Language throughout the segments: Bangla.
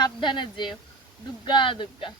সাবধানে যেও। দুর্গা দুর্গা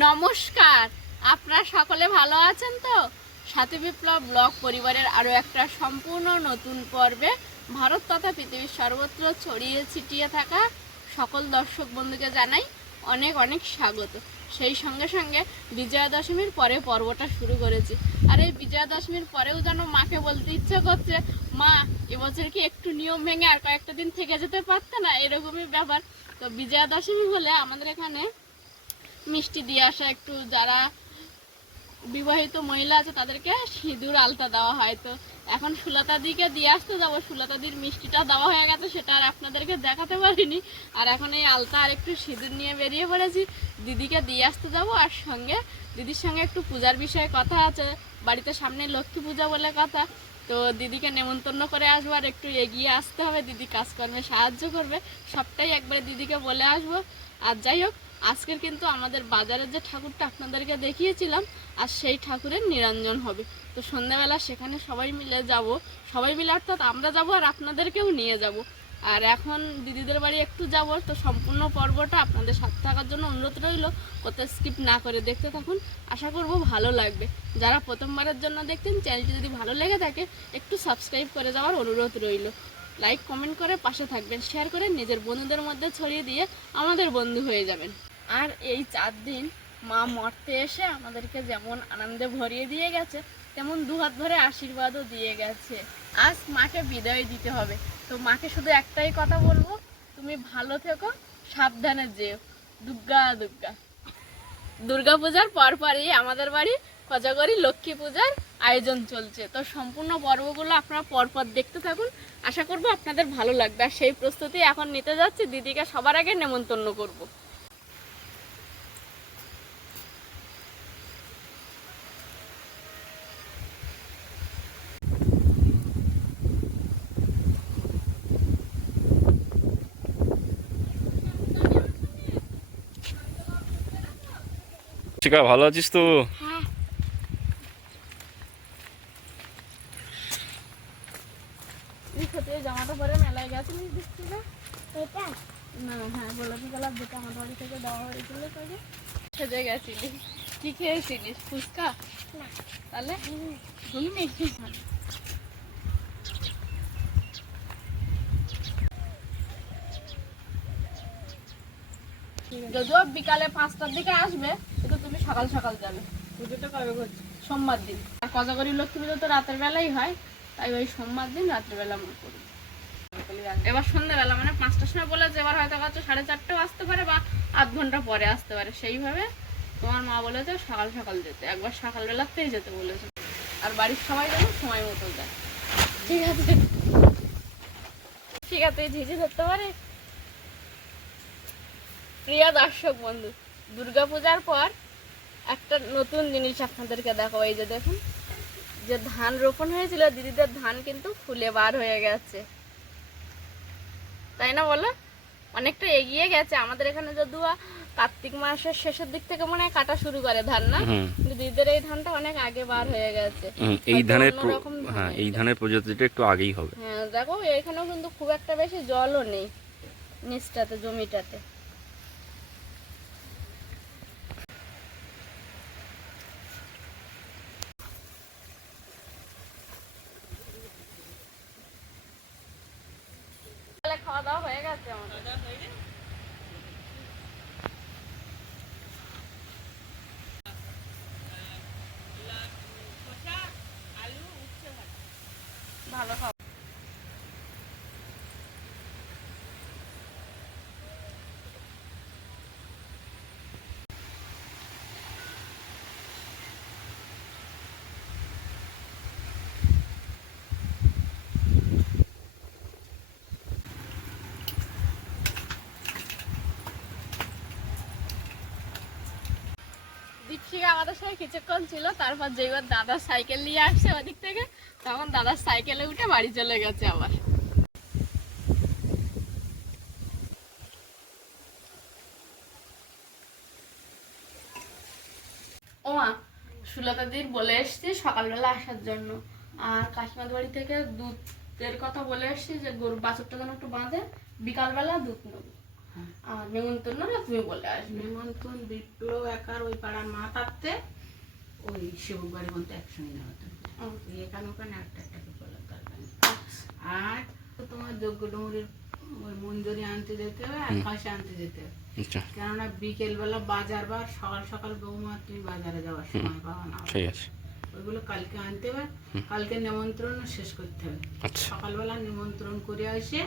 নমস্কার। আপনারা সকলে ভালো আছেন তো? সাথী বিপ্লব ব্লগ পরিবারের আরও একটা সম্পূর্ণ নতুন পর্বে ভারত তথা পৃথিবীর সর্বত্র ছড়িয়ে ছিটিয়ে থাকা সকল দর্শক বন্ধুকে জানাই অনেক অনেক স্বাগত। সেই সঙ্গে সঙ্গে বিজয়া দশমীর পরে পর্বটা শুরু করেছি। আর এই বিজয়া দশমীর পরেও যেন মাকে বলতে ইচ্ছে করছে, মা, এবছর কি একটু নিয়ম ভেঙে আর কয়েকটা দিন থেকে যেতে পারতে না? এরকমই ব্যাপার। তো বিজয়া দশমী হলে আমাদের এখানে মিষ্টি দিয়ে আসা একটু যারা বিবাহিত মহিলা আছে তাদেরকে সিঁদুর আলতা দেওয়া হয়। তো এখন সুলতা দিকে দিয়ে আসতে যাব, সুলতা দির মিষ্টিটা দেওয়া হয়ে গেছে, সেটা আর আপনাদেরকে দেখাতে পারিনি। আর এখন এই আলতা আর একটু সিঁদুর নিয়ে বেরিয়ে পড়েছি। দিদিকে দিয়ে আসতে যাব, আর সঙ্গে দিদির সঙ্গে একটু পূজার বিষয়ে কথা আছে। বাড়িতে সামনে লক্ষ্মী পূজা বলে কথা। তো দিদিকে নেমন্তন্ন করে আসব, আর একটু এগিয়ে আসতে হবে। দিদি কাজকর্মে সাহায্য করবে, সবটাই একবারে দিদিকে বলে আসব। আর যাই হোক আজকের কিন্তু আমাদের বাজারের যে ঠাকুরটা আপনাদেরকে দেখিয়েছিলাম, আর সেই ঠাকুরের নিরঞ্জন হবে। তো সন্ধ্যাবেলা সেখানে সবাই মিলে যাব। সবাই মিলে অর্থাৎ আমরা যাব আর আপনাদেরকেও নিয়ে যাব। আর এখন দিদিদের বাড়ি একটু যাব, তো সম্পূর্ণ পর্বটা আপনাদের সাথে থাকার জন্য অনুরোধ রইল। কোথাও স্কিপ না করে দেখতে থাকুন। আশা করব ভালো লাগবে। যারা প্রথমবারের জন্য দেখতেন চ্যানেলটি যদি ভালো লেগে থাকে, একটু সাবস্ক্রাইব করে যাওয়ার অনুরোধ রইল। লাইক কমেন্ট করে পাশে থাকবেন। শেয়ার করে নিজের বন্ধুদের মধ্যে ছড়িয়ে দিয়ে আমাদের বন্ধু হয়ে যাবেন। আর এই চার দিন মা মরতে এসে আমাদেরকে যেমন আনন্দে ভরিয়ে দিয়ে গেছে, তেমন দুহাত ধরে আশীর্বাদও দিয়ে গেছে। আজ মাকে বিদায় দিতে হবে। তো মাকে শুধু একটাই কথা বলব, তুমি ভালো থেকো, সাবধানে যেও। দুর্গা দুর্গা। দুর্গা পূজার পরপরই আমাদের বাড়ি কোজাগরি লক্ষ্মী পূজার আয়োজন চলছে। তো সম্পূর্ণ পর্বগুলো আপনারা পরপর দেখতে থাকুন। আশা করব আপনাদের ভালো লাগবে। আর সেই প্রস্তুতি এখন নিতে যাচ্ছি। দিদিকে সবার আগে নেমন্তন্ন করব। শিকা ভালো আছিস তো? হ্যাঁ। এই সত্যি জামাটা পরে মেলায় গেছিলিস দেখছি না? এটা? না হ্যাঁ গোলাপি কালার যেটা আমার বাড়ি থেকে দেওয়া হয়েছিল তোকে সেজে গেছিলি। কি খেয়েছিলিস? ফুচকা? তাহলে? ঘুমনি যদিও বিকালে পাঁচটার দিকে আসবে সকাল সকাল যাবে। পুজোটা কবে করছ? সোমবার দিন। আর কজাগরি লক্ষ্মী পুজো তো রাতের বেলাই হয় তাই ওই সোমবার দিন রাতের বেলা আমরা করি। এবার সন্ধ্যাবেলা মানে পাঁচটার সময় বলেছে এবার হয়তো কাছে সাড়ে চারটেও আসতে পারে বা আধ ঘণ্টা পরে আসতে পারে। সেইভাবে তোমার মা বলেছে সকাল সকাল যেতে। একবার সকালবেলাতেই যেতে বলেছে। আর বাড়ির সবাই যেন সময় মতো যায়। ঠিক আছে। ঠিক আছে ঝিঝি ধরতে পারে? প্রিয় দর্শক বন্ধু দুর্গাপূজার পর একটা নতুন জিনিস আপনাদেরকে দেখো এই যে দেখুন যে ধান রোপণ হয়েছিল দিদিদের ধান কিন্তু ফুলে বার হয়ে গেছে। তাই না বলো? অনেকটা এগিয়ে গেছে। আমাদের এখানে যদিও কার্তিক মাসের শেষের দিক থেকে মনে হয় কাটা শুরু করে ধান না? কিন্তু দিদিদের এই ধানটা অনেক আগে বার হয়ে গেছে। এই ধানের হ্যাঁ এই ধানের প্রজাতিটা একটু আগেই হবে। হ্যাঁ দেখো এখানেও কিন্তু খুব একটা বেশি জলও নেই নিচটাতে জমিটাতে তাহলে খাওয়া দাওয়া হয়ে গেছে আমাদের দীপশিকা আমাদের সঙ্গে কিছুক্ষণ ছিল, তারপর যেবার দাদার সাইকেল নিয়ে আসছে ওদিক থেকে, তখন দাদার সাইকেলে উঠে বাড়ি চলে গেছে আবার। ওমা, সুলতা দির বলে এসছি সকালবেলা আসার জন্য। আর কাকিমাদের বাড়ি থেকে দুধের কথা বলে এসছি যে গরু বাছুরটা যেন একটু বাঁধে, বিকালবেলা দুধ নেব। আর নেমন্তন্ন না তুমি বলে আসবে? নিমন্ত্রণ বিপ্লব একার ওই পাড়ার মা থাকতে ওই শিবক বাড়ির মধ্যে একসঙ্গে থাকবে এখানে ওখানে একটা একটাকে বলা দরকার আর তোমার যোগ্য ডুমুরির ওই মঞ্জুরি আনতে যেতে হবে আর খাসি আনতে যেতে হবে। আচ্ছা। কেননা বিকেল বেলা বাজার বার সকাল সকাল বৌমা তুমি বাজারে যাওয়ার সময় পাওয়া না ঠিক আছে। ওইগুলো কালকে আনতে হবে। কালকে নিমন্ত্রণ শেষ করতে হবে। আচ্ছা। সকালবেলা নিমন্ত্রণ করে এসে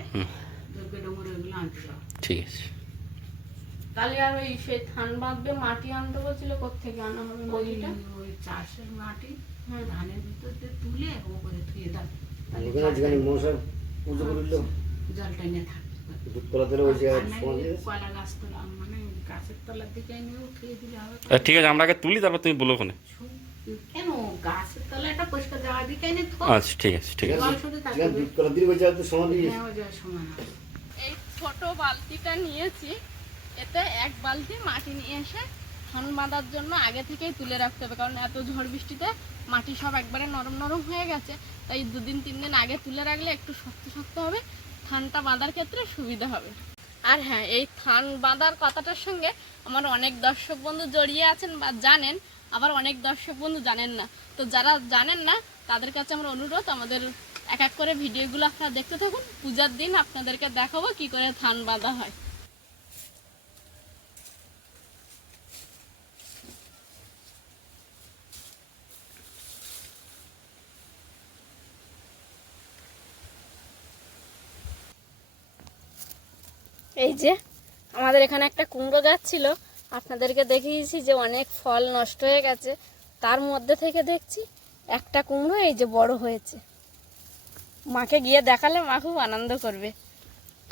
ঠিক আছে। তাহলে আর ওই সেই ধান বাঁধবে মাটি আনতে বলছিল কোথেকে আনা হবে ওই মাটিটা ওই চাষের মাটি হুম। ধানের ভিতর দিয়ে তুলে ও করে ধুয়ে দাও। তাহলে যেখানে মনসার পুজো করল জলটা গাছ তোলা মানে ঠিক আছে আমরা আগে তুলি তারপর তুমি বলো ওখানে। কেন? গাছের তলা একটা পরিষ্কার যাওয়ার দিকে এনে আচ্ছা ঠিক আছে ঠিক আছে। ছোট বালতিটা নিয়েছি। এতে এক বালতি মাটি নিয়ে এসে ধান বাঁধার জন্য আগে থেকেই তুলে রাখতে হবে, কারণ এত ঝড় বৃষ্টিতে মাটি সব একবারে নরম নরম হয়ে গেছে। তাই দুদিন তিন দিন আগে তুলে রাখলে একটু শক্ত শক্ত হবে ধানটা বাঁধার ক্ষেত্রে সুবিধা হবে। আর হ্যাঁ এই ধান বাঁধার কথাটার সঙ্গে আমার অনেক দর্শক বন্ধু জড়িয়ে আছেন বা জানেন, আবার অনেক দর্শক বন্ধু জানেন না। তো যারা জানেন না, তাদের কাছে আমার অনুরোধ, আমাদের এক এক করে ভিডিওগুলো আপনারা দেখতে থাকুন। পূজার দিন আপনাদেরকে দেখাবো কি করে ধান বাঁধা হয়। এই যে আমাদের এখানে একটা কুমড়ো গাছ ছিল। আপনাদেরকে দেখিয়েছি যে অনেক ফল নষ্ট হয়ে গেছে। তার মধ্যে থেকে দেখছি একটা কুমড়ো এই যে বড় হয়েছে। মাকে গিয়ে দেখালে মা খুব আনন্দ করবে।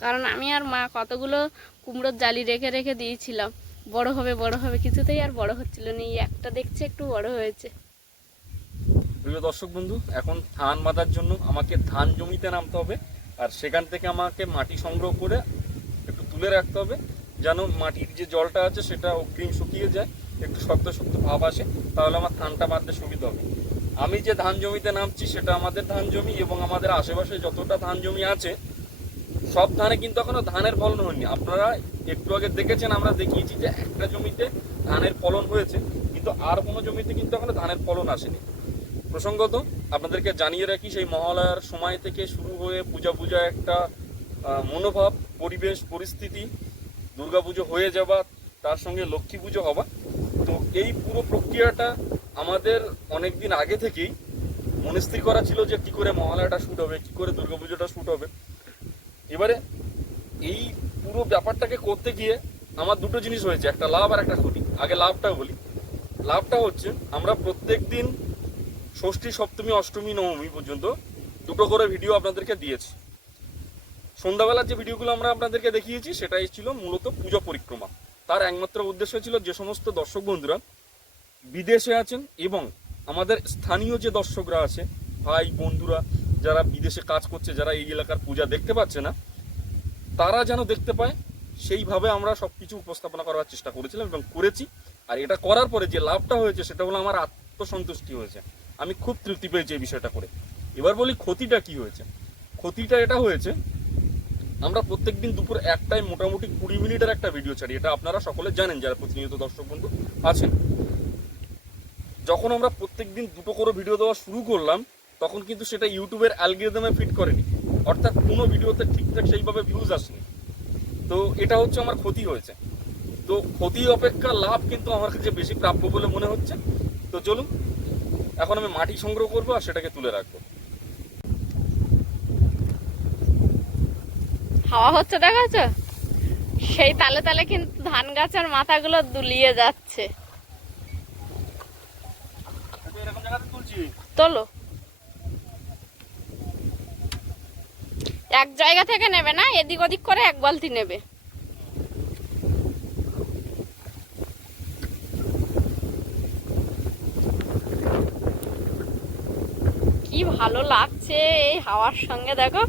কারণ আমি আর মা কতগুলো কুমড়োর জালি রেখে রেখে দিয়েছিলাম। বড় হবে বড় হবে, কিছুতেই আর বড় হচ্ছিল না। এই একটা দেখছি একটু বড় হয়েছে। প্রিয় দর্শক বন্ধু, এখন ধান বাঁধার জন্য আমাকে ধান জমিতে নামতে হবে আর সেখান থেকে আমাকে মাটি সংগ্রহ করে একটু তুলে রাখতে হবে যেন মাটির যে জলটা আছে সেটা অগ্রিম শুকিয়ে যায়, একটু শক্ত শক্ত ভাব আসে, তাহলে আমার ধানটা বাঁধতে সুবিধা হবে। আমি যে ধান জমিতে নামছি সেটা আমাদের ধান জমি এবং আমাদের আশেপাশে যতটা ধান জমি আছে, সব ধানে কিন্তু এখনও ধানের ফলন হয়নি। আপনারা একটু আগে দেখেছেন, আমরা দেখিয়েছি যে একটা জমিতে ধানের ফলন হয়েছে, কিন্তু আর কোনো জমিতে কিন্তু এখনও ধানের ফলন আসেনি। প্রসঙ্গত, আপনাদেরকে জানিয়ে রাখি, সেই মহালয়ার সময় থেকে শুরু হয়ে পূজা পূজা একটা মনোভাব, পরিবেশ, পরিস্থিতি, দুর্গাপুজো হয়ে যাওয়া, তার সঙ্গে লক্ষ্মী পুজো হওয়া। তো এই পুরো প্রক্রিয়াটা আমাদের অনেক দিন আগে থেকেই মনস্থির করা ছিল যে কি করে মহালয়াটা শুট হবে, কি করে দুর্গাপুজোটা শুট হবে। এবারে এই পুরো ব্যাপারটাকে করতে গিয়ে আমার দুটো জিনিস হয়েছে, একটা লাভ আর একটা ক্ষতি। আগে লাভটা বলি। লাভটা হচ্ছে, আমরা প্রত্যেক দিন ষষ্ঠী, সপ্তমী, অষ্টমী, নবমী পর্যন্ত দুটো করে ভিডিও আপনাদেরকে দিয়েছি। সন্ধ্যাবেলার যে ভিডিওগুলো আমরা আপনাদেরকে দেখিয়েছি, সেটাই ছিল মূলত পুজো পরিক্রমা। তার একমাত্র উদ্দেশ্য ছিল যে সমস্ত দর্শক বন্ধুরা বিদেশে আছেন এবং আমাদের স্থানীয় যে দর্শকরা আছে, ভাই, বন্ধুরা, যারা বিদেশে কাজ করছে, যারা এই এলাকার পূজা দেখতে পাচ্ছে না, তারা যেন দেখতে পায়, সেইভাবে আমরা সবকিছু উপস্থাপনা করার চেষ্টা করেছিলাম এবং করেছি। আর এটা করার পরে যে লাভটা হয়েছে, সেটা হলো আমার আত্মসন্তুষ্টি হয়েছে। আমি খুব তৃপ্তি পেয়েছি এই বিষয়টা করে। এবার বলি ক্ষতিটা কি হয়েছে? ক্ষতিটা এটা হয়েছে, আমরা প্রত্যেকদিন দুপুর একটায় মোটামুটি কুড়ি মিনিটের একটা ভিডিও ছাড়ি, এটা আপনারা সকলে জানেন, যারা প্রতিনিয়ত দর্শক বন্ধু আছেন। যখন আমরা প্রত্যেক দিন দুটো করে ভিডিও দেওয়া শুরু করলাম, তখন কিন্তু সেটা ইউটিউবের অ্যালগোরিদমে ফিট করেনি। অর্থাৎ কোনো ভিডিওতে ঠিকঠাক সেইভাবে ভিউজ আসেনি। তো এটা হচ্ছে আমার ক্ষতি হয়েছে। তো ক্ষতি অপেক্ষা লাভ কিন্তু আমার কাছে বেশি প্রাপ্য বলে মনে হচ্ছে। তো চলুন, এখন আমি মাটি সংগ্রহ করব আর সেটাকে তুলে রাখব। হাওয়া হচ্ছে দেখাচ্ছ সেই তালে তালে কিন্তু ধান গাছের মাথাগুলো দুলিয়ে যাচ্ছে। তোলো। এক জায়গা থেকে নেবে না, এদিক ওদিক করে এক বালতি নেবে। কি ভালো লাগছে এই হাওয়ার সঙ্গে, দেখো।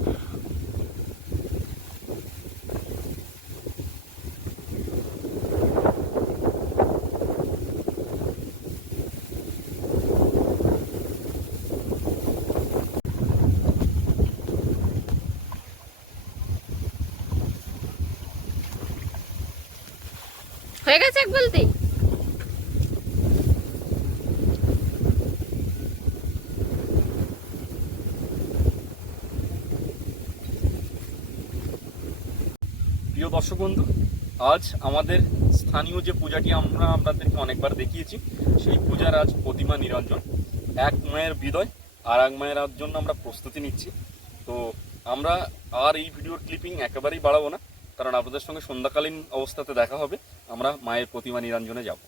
এক বলতে। প্রিয় দর্শক বন্ধু, আজ আমাদের স্থানীয় যে পূজাটি আমরা আপনাদেরকে অনেকবার দেখিয়েছি, সেই পূজার আজ প্রতিমা নিরঞ্জন। এক মায়ের বিদয় আর এক মায়ের জন্য আমরা প্রস্তুতি নিচ্ছি। তো আমরা আর এই ভিডিওর ক্লিপিং একেবারেই বাড়াবো না, কারণ আপনাদের সঙ্গে সন্ধ্যাকালীন অবস্থাতে দেখা হবে। আমরা মায়ের প্রতিমা নিরঞ্জনে যাব।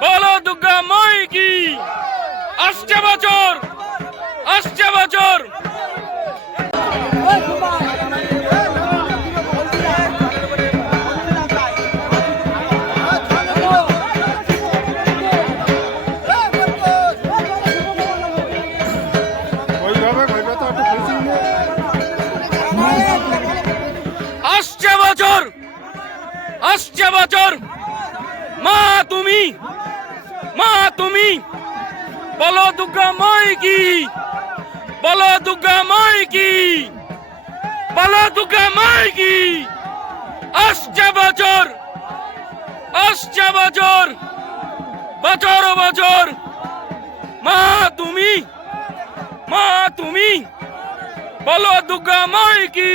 বলো দুর্গা মই কি? আসছে বছর। বলো দুর্গা মাই কি আসছে বছর আসছে বছর বছর বছর মা তুমি মা তুমি, বলো দুর্গা মাই কি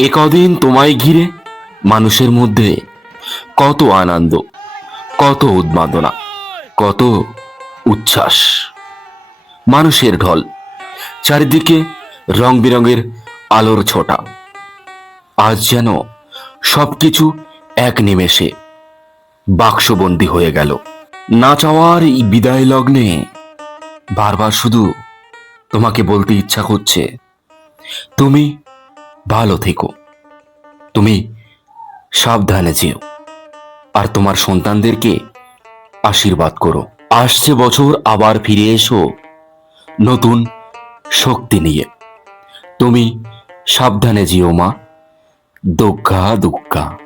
এ কদিন তোমায় ঘিরে মানুষের মধ্যে কত আনন্দ, কত উন্মাদনা, কত উচ্ছ্বাস। মানুষের ঢল, চারিদিকে রং বেরঙের আলোর ছোটা। আজ যেন সবকিছু এক নিমেষে বাক্সবন্দি হয়ে গেল। না চাওয়ার এই বিদায় লগ্নে বারবার শুধু তোমাকে বলতে ইচ্ছা করছে, তুমি ভালো থেকো। তুমি সাবধানে যেও। আর তোমার সন্তানদেরকে আশীর্বাদ করো। আসছে বছর, আবার ফিরে এসো নতুন শক্তি নিয়ে। তুমি সাবধানে যেও মা। দুগ্গা দুগ্গা।